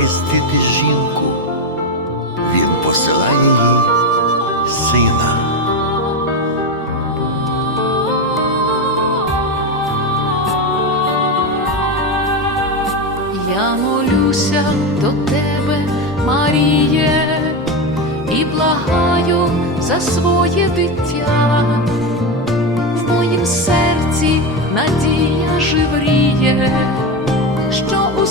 захистити жінку. Він посилає їй сина. Я молюся до тебе, Маріє, і благаю за своє дитя. В моїм серці надія живріє, що у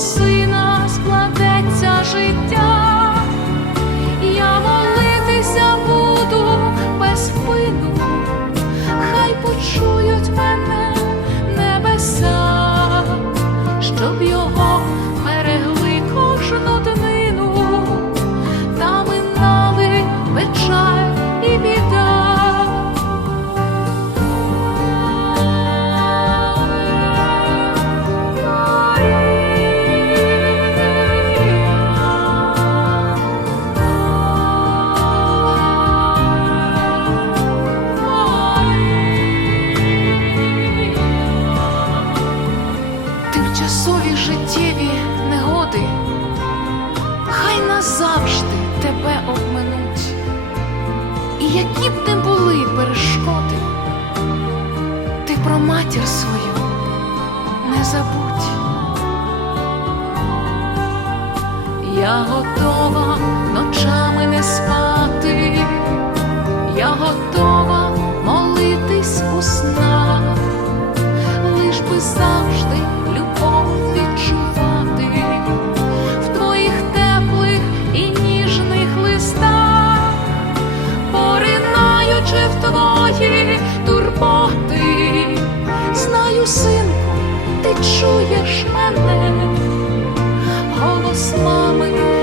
які б не були перешкоди, ти про матір свою не забудь. Я готова ночами не спати, плаче в твої турботи. Знаю, синку, ти чуєш мене, голос мами.